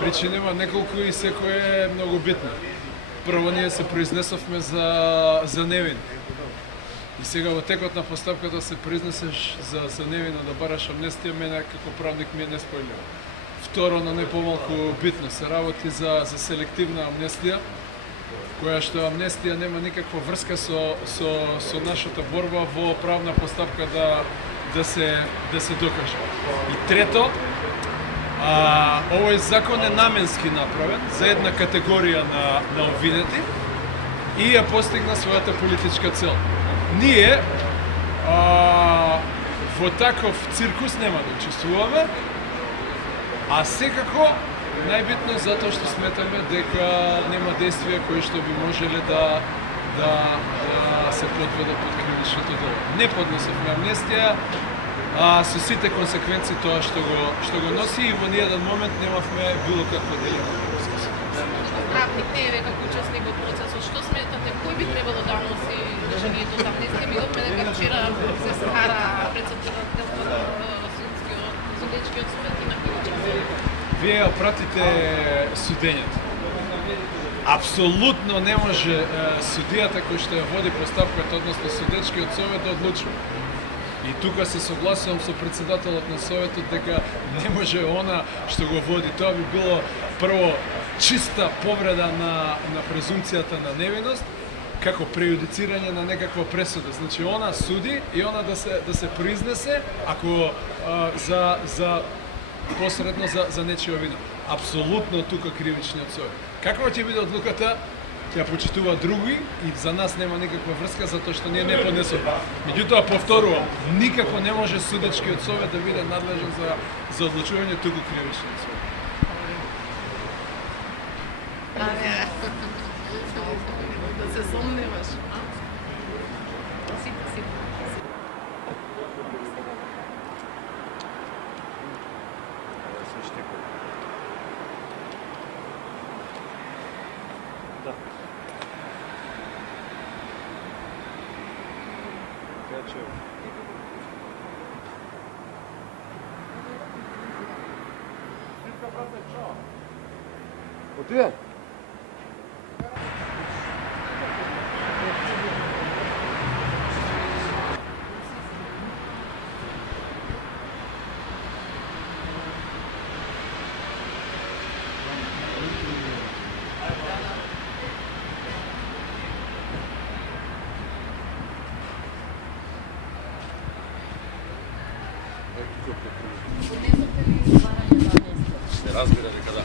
Причини има неколку и секој е многу битно. Прво ние се произнесовме за невин. И сега во текот на постапката се произнесеш за невино да бараш амнестија, мене како правник ми е неспојливо. Второ, но не помалку битно, се работи за селективна амнестија, која што амнестија нема никаква врска со нашата борба во правна постапка да се докаже. И трето, овој закон е наменски направен за една категорија на обвинети и ја постигна својата политичка цел. Ние во таков циркус нема да учествуваме, а секако најбитно затоа што сметаме дека нема действија кои што би можеле да се подведат под кривичното дело. Не поднесовме амнестија, со сите консеквенции тоа што го носи и во ниеден момент немавме било каква дилема. Правник не е како учесник во процесот, што сметате, кој би требало да носи решението за амнестија? Видовме дека вчера се скара председателството на судечкиот совет и на кривичен. Вие ја пратите судењето. Апсолутно не може судијата кој што ја води постапката, односно судечкиот совет да одлучува. И тука се согласувам со председателот на советот дека не може она што го води. Тоа би било прво чиста повреда на презумцијата на невиност, како преюдицирање на некаква пресуда. Значи она суди и она да се произнесе ако за посредно за нечија вина. Апсолутно тука кривичниот совет. Каква ќе биде одлуката? ја почитува други и за нас нема никаква врска затоа што ние не поднесуваме. Меѓутоа повторувам, никако не може судечкиот совет да биде надлежен за одлучување туку кривичниот совет. Да се сомневаш. Сите. Отиде? Се разбира дека да.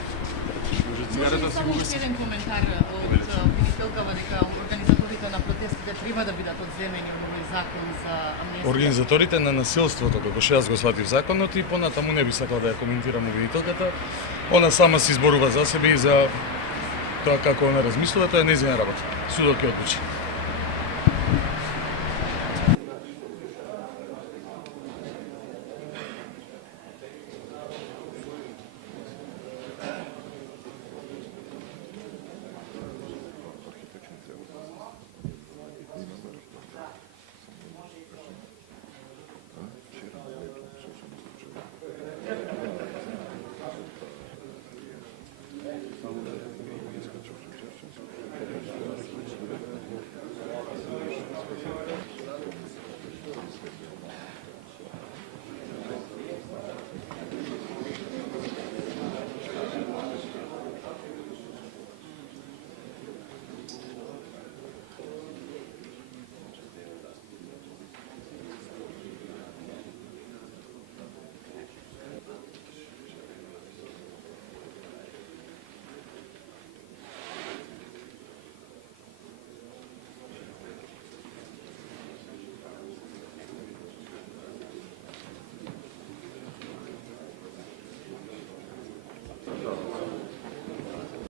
Може само уште еден коментар од обвинителкава дека организаторите на протестите треба да бидат одземени од овој закон за амнестија. Организаторите на насилството, како што јас го сватив законот и понатаму не би сакал да ја коментирам обвинителката. Она сама се изборува за себе и за тоа како она размислува, тоа е нејзина работа. Судот ќе одлучи.